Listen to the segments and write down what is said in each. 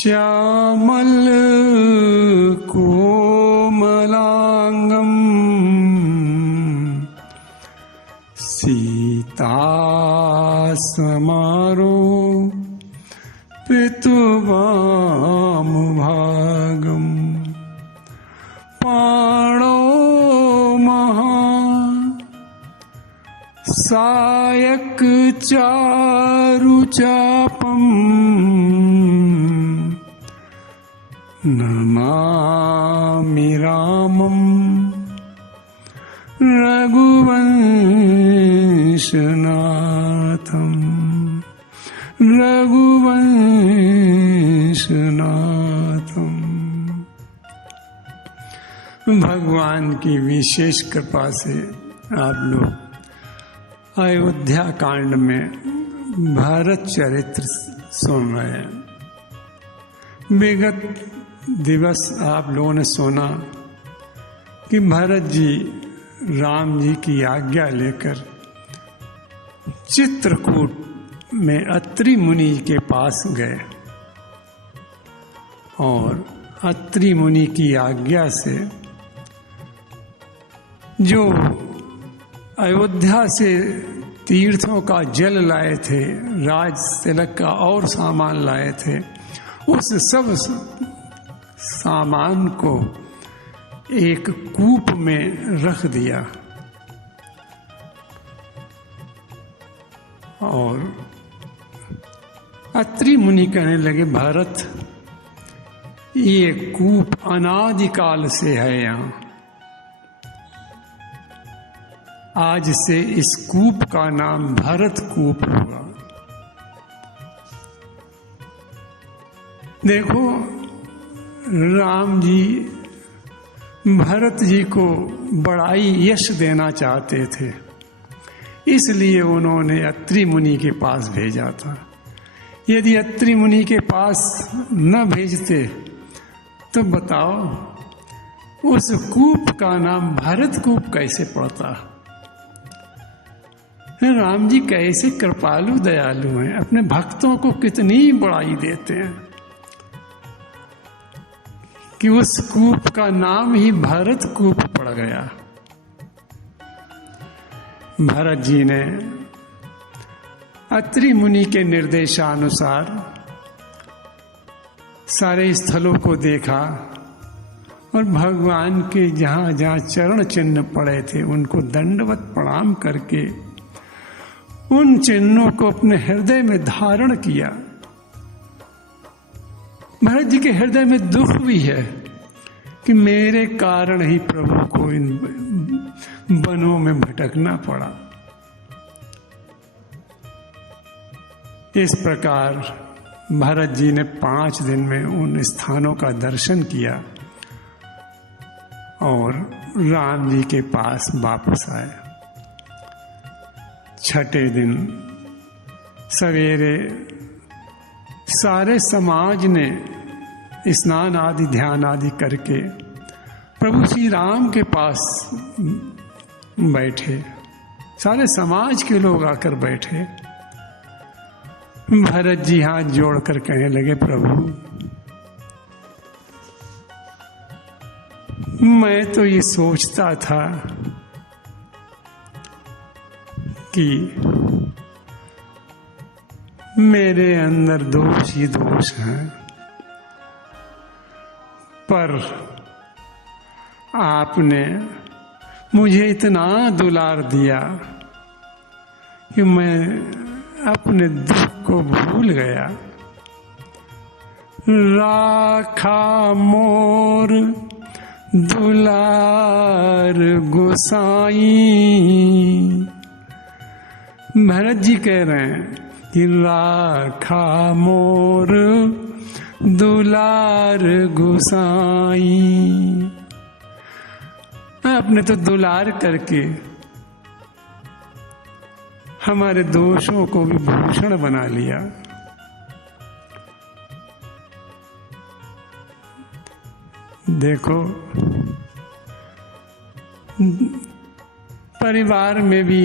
श्यामल कोमलांगम सीता समारो पितुवामुभागम पाणो महा सायक चारुचापम नमामि रामं रघुवंशनाथं रघुवंशनाथं। भगवान की विशेष कृपा से आप लोग अयोध्या कांड में भारत चरित्र सुन रहे हैं। विगत दिवस आप लोगों ने सुना कि भरत जी राम जी की आज्ञा लेकर चित्रकूट में अत्रि मुनि के पास गए और अत्रि मुनि की आज्ञा से जो अयोध्या से तीर्थों का जल लाए थे, राज तिलक का और सामान लाए थे, उस सब सामान को एक कूप में रख दिया और अत्रि मुनि कहने लगे, भरत ये कूप अनादिकाल से है, यहाँ आज से इस कूप का नाम भरत कूप होगा। देखो, राम जी भरत जी को बड़ाई यश देना चाहते थे, इसलिए उन्होंने अत्रि मुनि के पास भेजा था। यदि अत्रि मुनि के पास न भेजते तो बताओ उस कूप का नाम भरत कूप कैसे पड़ता। राम जी कैसे कृपालु दयालु हैं, अपने भक्तों को कितनी बड़ाई देते हैं कि उस कूप का नाम ही भरत कूप पड़ गया। भरत जी ने अत्रि मुनि के निर्देशानुसार सारे स्थलों को देखा और भगवान के जहाँ जहाँ चरण चिन्ह पड़े थे उनको दंडवत प्रणाम करके उन चिन्हों को अपने हृदय में धारण किया। भरत जी के हृदय में दुख भी है कि मेरे कारण ही प्रभु को इन वनों में भटकना पड़ा। इस प्रकार भरत जी ने 5 दिन में उन स्थानों का दर्शन किया और राम जी के पास वापस आए। 6ठे दिन सवेरे सारे समाज ने स्नान आदि ध्यान आदि करके प्रभु श्री राम के पास बैठे। सारे समाज के लोग आकर बैठे। भरत जी हाथ जोड़कर कहने लगे, प्रभु मैं तो ये सोचता था कि मेरे अंदर दोष ही दोष हैं, पर आपने मुझे इतना दुलार दिया कि मैं अपने दुख को भूल गया। राखा मोर दुलार गोसाई। भरत जी कह रहे हैं कि राखा मोर दुलार गोसाई। आपने तो दुलार करके हमारे दोषों को भी भूषण बना लिया। देखो, परिवार में भी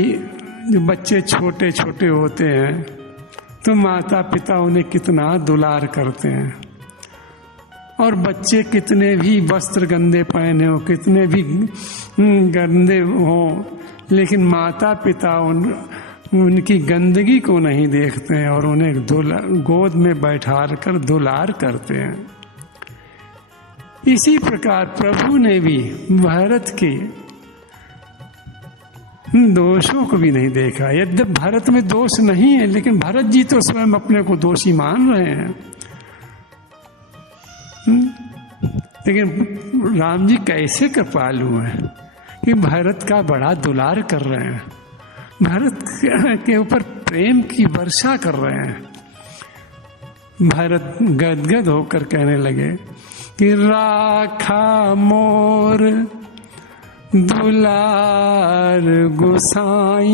जो बच्चे छोटे छोटे होते हैं तो माता पिता उन्हें कितना दुलार करते हैं। और बच्चे कितने भी वस्त्र गंदे पहने हो, कितने भी गंदे हो, लेकिन माता पिता उनकी गंदगी को नहीं देखते हैं और उन्हें गोद में बैठा कर दुलार करते हैं। इसी प्रकार प्रभु ने भी भरत के दोषों को भी नहीं देखा। यद्यपि भरत में दोष नहीं है, लेकिन भरत जी तो स्वयं अपने को दोषी मान रहे हैं। लेकिन राम जी कैसे कृपालु हैं कि भरत का बड़ा दुलार कर रहे हैं, भरत के ऊपर प्रेम की वर्षा कर रहे हैं। भरत गदगद होकर कहने लगे कि राखा मोर दुलार गोसाई।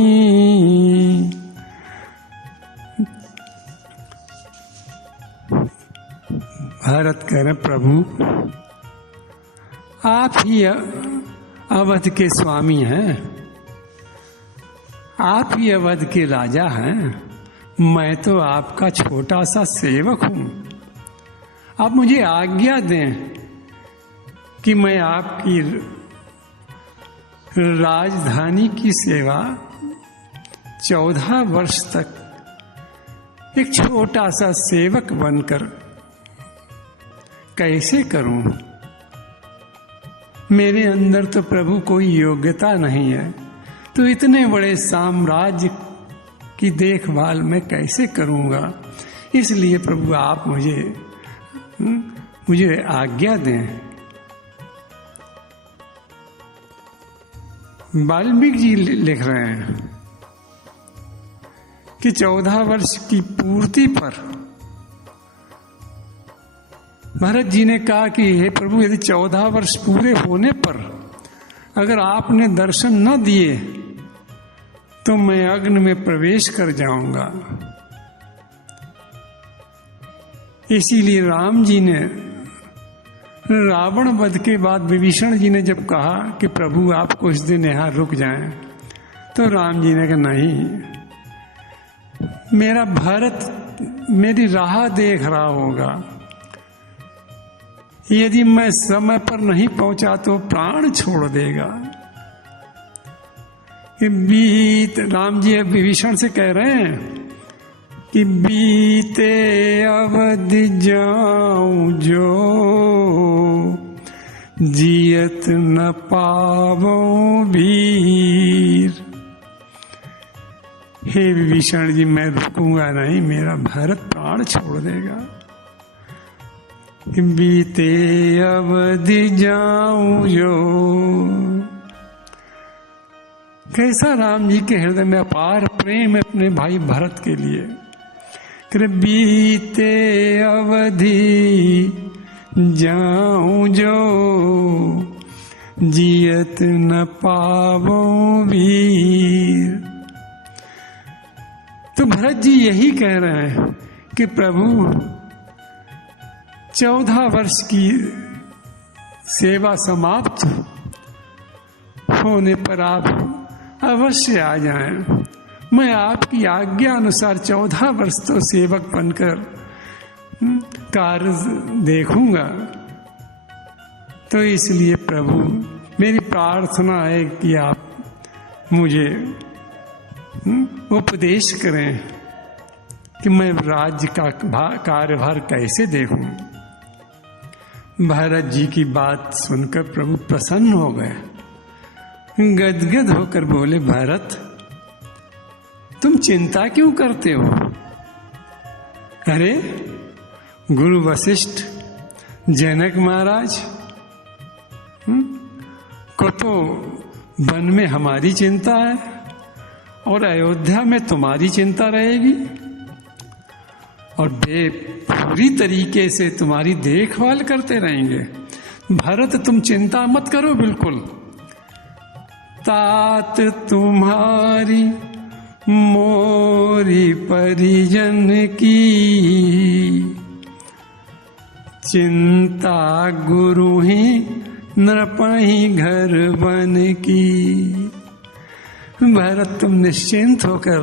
भरत कह रहे प्रभु आप ही अवध के स्वामी हैं, आप ही अवध के राजा हैं, मैं तो आपका छोटा सा सेवक हूं। आप मुझे आज्ञा दें कि मैं आपकी राजधानी की सेवा 14 वर्ष तक एक छोटा सा सेवक बनकर कैसे करूं? मेरे अंदर तो प्रभु कोई योग्यता नहीं है, तो इतने बड़े साम्राज्य की देखभाल मैं कैसे करूंगा? इसलिए प्रभु आप मुझे आज्ञा दें। वाल्मीकि जी लिख रहे हैं कि 14 वर्ष की पूर्ति पर भरत जी ने कहा कि हे प्रभु, यदि 14 वर्ष पूरे होने पर अगर आपने दर्शन न दिए तो मैं अग्नि में प्रवेश कर जाऊंगा। इसीलिए राम जी ने रावण वध के बाद विभीषण जी ने जब कहा कि प्रभु आप कुछ दिन यहाँ रुक जाएं, तो राम जी ने कहा नहीं, मेरा भरत मेरी राह देख रहा होगा, यदि मैं समय पर नहीं पहुंचा तो प्राण छोड़ देगा। राम जी विभीषण से कह रहे हैं कि बीते अवध जाऊं जो जियत न पावो वीर। हे विभीषण जी, मैं रुकूंगा नहीं, मेरा भरत प्राण छोड़ देगा। बीते अवध जाऊं जो, कैसा राम जी के हृदय में अपार प्रेम है अपने भाई भरत के लिए। बीते अवधि जाऊं जो जियत न पावो वीर। तो भरत जी यही कह रहे हैं कि प्रभु 14 वर्ष की सेवा समाप्त होने पर आप अवश्य आ जाएं। मैं आपकी आज्ञा अनुसार 14 वर्ष तो सेवक बनकर कार्य देखूंगा। तो इसलिए प्रभु मेरी प्रार्थना है कि आप मुझे उपदेश करें कि मैं राज्य का कार्यभार कैसे देखूं। भरत जी की बात सुनकर प्रभु प्रसन्न हो गए, गदगद होकर बोले, भरत तुम चिंता क्यों करते हो? अरे गुरु वशिष्ठ, जनक महाराज को तो वन में हमारी चिंता है और अयोध्या में तुम्हारी चिंता रहेगी, और पूरी तरीके से तुम्हारी देखभाल करते रहेंगे। भरत तुम चिंता मत करो बिल्कुल। तात तुम्हारी मोरी परिजन की, चिंता गुरु ही नृपहि घर बन की। भरत तुम निश्चिंत होकर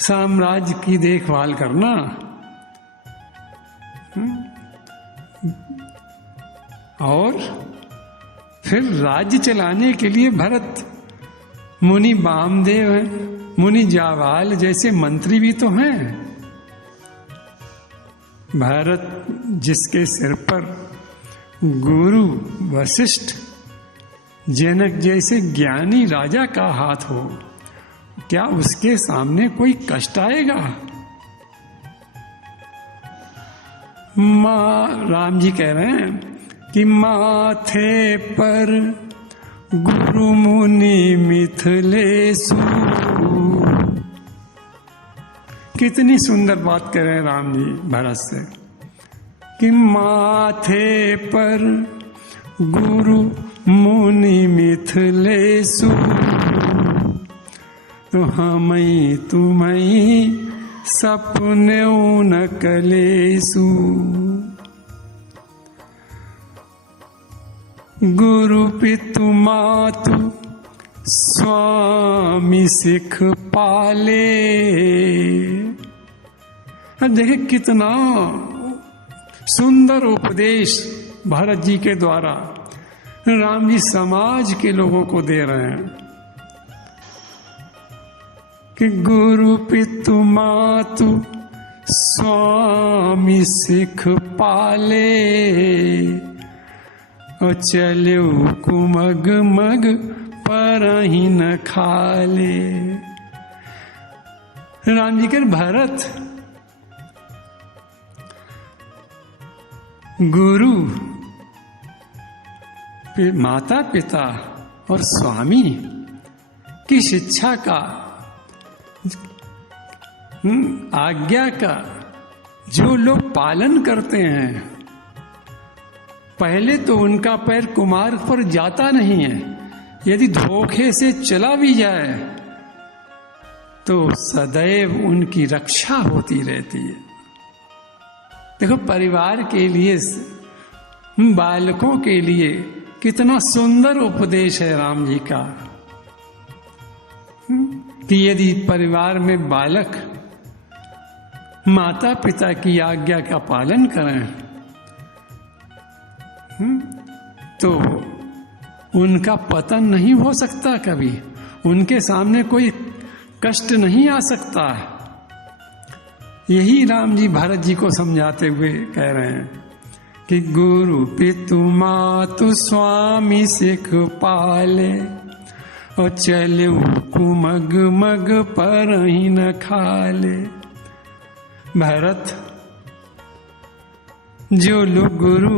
साम्राज्य की देखभाल करना। और फिर राज्य चलाने के लिए भरत मुनि वामदेव हैं, मुनि जावाल जैसे मंत्री भी तो हैं। भरत जिसके सिर पर गुरु वशिष्ठ जनक जैसे ज्ञानी राजा का हाथ हो, क्या उसके सामने कोई कष्ट आएगा? राम जी कह रहे हैं कि माथे पर गुरु मुनि मिथिलेशु। कितनी सुंदर बात कर रहे हैं राम जी भरत से कि माथे पर गुरु मुनि मिथिलेशु, तो हमई तुमई सपने न कलेसु। गुरु पितु मातु स्वामी सिख पाले। देखिए कितना सुंदर उपदेश भरत जी के द्वारा राम जी समाज के लोगों को दे रहे हैं कि गुरु पितु मातु स्वामी सिख पाले, और चलो कुमग मग परहि न खाले। राम जी के भरत गुरु माता पिता और स्वामी की शिक्षा का, आज्ञा का जो लोग पालन करते हैं, पहले तो उनका पैर कुमार्ग पर जाता नहीं है। यदि धोखे से चला भी जाए तो सदैव उनकी रक्षा होती रहती है। देखो परिवार के लिए, बालकों के लिए कितना सुंदर उपदेश है राम जी का कि यदि परिवार में बालक माता पिता की आज्ञा का पालन करें तो उनका पतन नहीं हो सकता, कभी उनके सामने कोई कष्ट नहीं आ सकता। यही राम जी भरत जी को समझाते हुए कह रहे हैं कि गुरु पितु मातु स्वामी सिख पाले, और चले कुमग मग परहि न खाले। भरत, जो लोग गुरु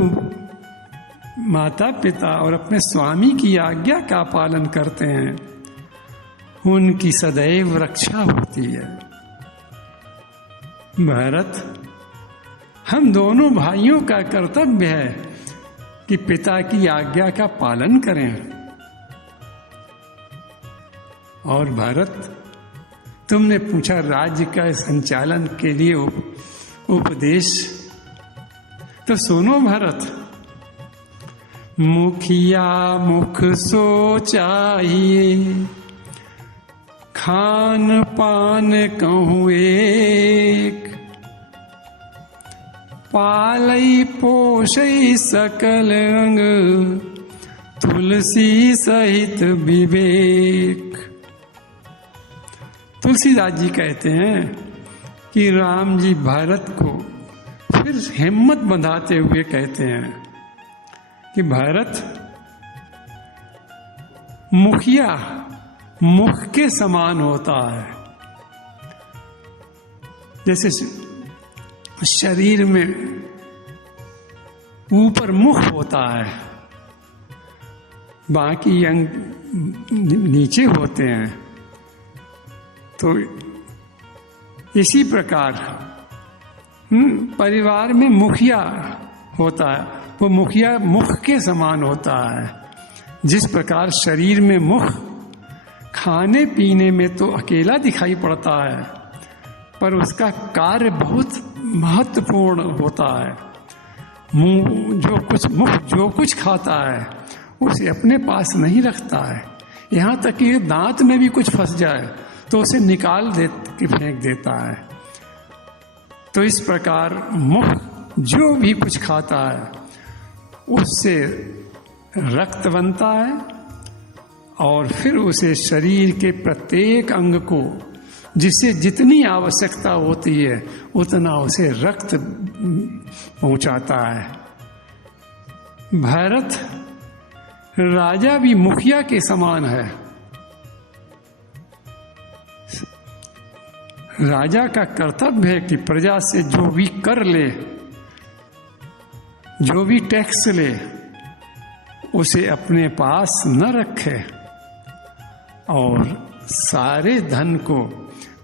माता पिता और अपने स्वामी की आज्ञा का पालन करते हैं उनकी सदैव रक्षा होती है। भरत, हम दोनों भाइयों का कर्तव्य है कि पिता की आज्ञा का पालन करें। और भरत, तुमने पूछा राज्य का संचालन के लिए उपदेश, तो सुनो भरत, मुखिया मुख सोचाइए, खान पान कहूँ एक, पालई पोषई सकल अंग, तुलसी सहित विवेक। तुलसीदास जी कहते हैं कि राम जी भरत को फिर हिम्मत बंधाते हुए कहते हैं कि भरत, मुखिया मुख के समान होता है। जैसे शरीर में ऊपर मुख होता है, बाकी अंग नीचे होते हैं, तो इसी प्रकार परिवार में मुखिया होता है, वो मुखिया मुख के समान होता है। जिस प्रकार शरीर में मुख खाने पीने में तो अकेला दिखाई पड़ता है, पर उसका कार्य बहुत महत्वपूर्ण होता है। मुख जो कुछ खाता है उसे अपने पास नहीं रखता है, यहाँ तक कि दांत में भी कुछ फंस जाए तो उसे निकाल के फेंक देता है। तो इस प्रकार मुख जो भी कुछ खाता है उससे रक्त बनता है और फिर उसे शरीर के प्रत्येक अंग को जिसे जितनी आवश्यकता होती है उतना उसे रक्त पहुंचाता है। भारत राजा भी मुखिया के समान है। राजा का कर्तव्य है कि प्रजा से जो भी कर ले, जो भी टैक्स ले, उसे अपने पास न रखे और सारे धन को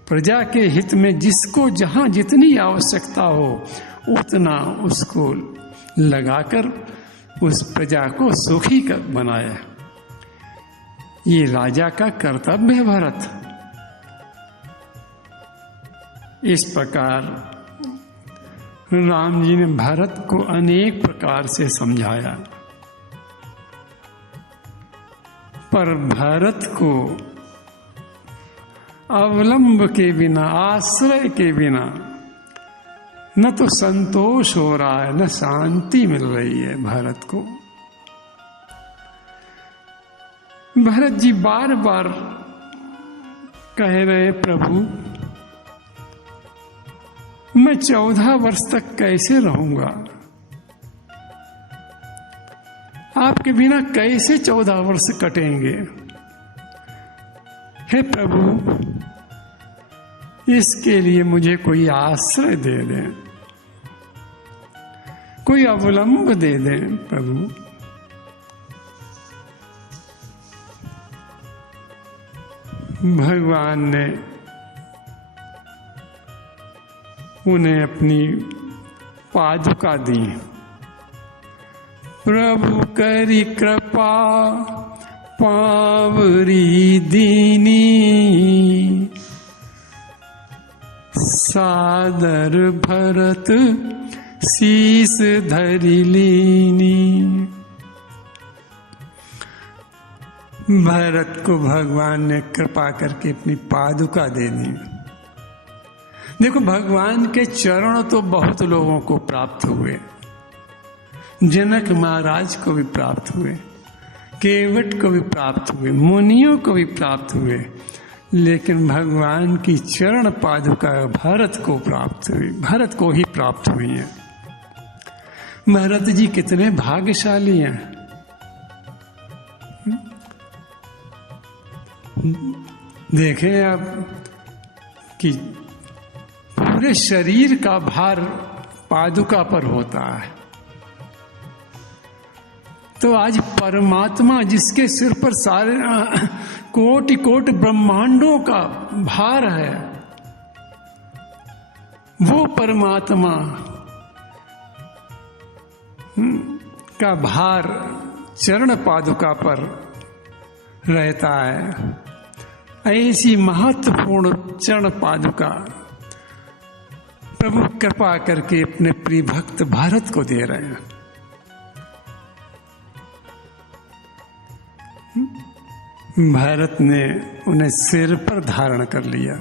प्रजा के हित में जिसको जहां जितनी आवश्यकता हो उतना उसको लगाकर उस प्रजा को सुखी बनाए। ये राजा का कर्तव्य है भारत। इस प्रकार राम जी ने भारत को अनेक प्रकार से समझाया, पर भारत को अवलंब के बिना, आश्रय के बिना न तो संतोष हो रहा है, न शांति मिल रही है भारत को। भरत जी बार बार कह रहे, प्रभु मैं 14 वर्ष तक कैसे रहूंगा, आपके बिना कैसे 14 वर्ष कटेंगे। हे प्रभु, इसके लिए मुझे कोई आश्रय दे दें, कोई अवलंब दे दें प्रभु। भगवान ने उन्हें अपनी पादुका दी। प्रभु करी कृपा पावरी दीनी, सादर भरत शीस धरि लीनी। भरत को भगवान ने कृपा करके अपनी पादुका दे दी। देखो, भगवान के चरण तो बहुत लोगों को प्राप्त हुए, जनक महाराज को भी प्राप्त हुए, केवट को भी प्राप्त हुए, मुनियों को भी प्राप्त हुए, लेकिन भगवान की चरण पादुका भरत को प्राप्त हुई, भरत को ही प्राप्त हुई है। भरत जी कितने भाग्यशाली हैं। देखें आप कि पूरे शरीर का भार पादुका पर होता है, तो आज परमात्मा जिसके सिर पर सारे कोटि कोटि ब्रह्मांडों का भार है, वो परमात्मा का भार चरण पादुका पर रहता है। ऐसी महत्वपूर्ण चरण पादुका प्रभु कृपा करके अपने प्रिय भक्त भारत को दे रहे हैं। भारत ने उन्हें सिर पर धारण कर लिया।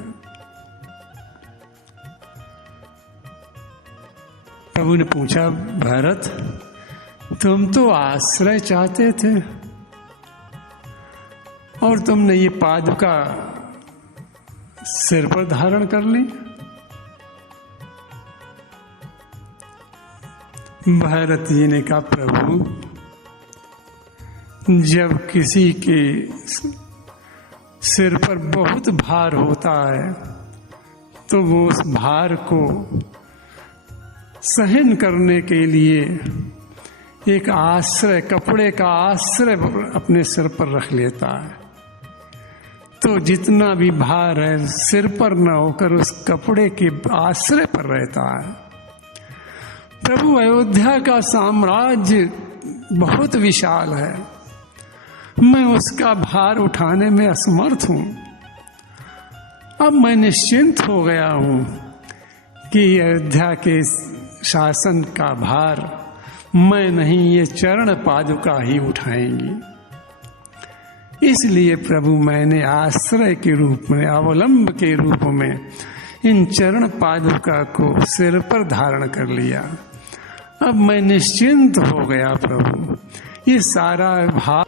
प्रभु ने पूछा, भारत तुम तो आश्रय चाहते थे और तुमने ये पादुका सिर पर धारण कर ली। भारत जी ने कहा, प्रभु जब किसी के सिर पर बहुत भार होता है तो वो उस भार को सहन करने के लिए एक आश्रय, कपड़े का आश्रय अपने सिर पर रख लेता है। तो जितना भी भार है सिर पर न होकर उस कपड़े के आश्रय पर रहता है। प्रभु, अयोध्या का साम्राज्य बहुत विशाल है, मैं उसका भार उठाने में असमर्थ हूं। अब मैं निश्चिंत हो गया हूं कि अयोध्या के शासन का भार मैं नहीं, ये चरण पादुका ही उठाएंगी। इसलिए प्रभु, मैंने आश्रय के रूप में, अवलंब के रूप में इन चरण पादुका को सिर पर धारण कर लिया अब मैं निश्चिंत हो गया प्रभु। ये सारा भाव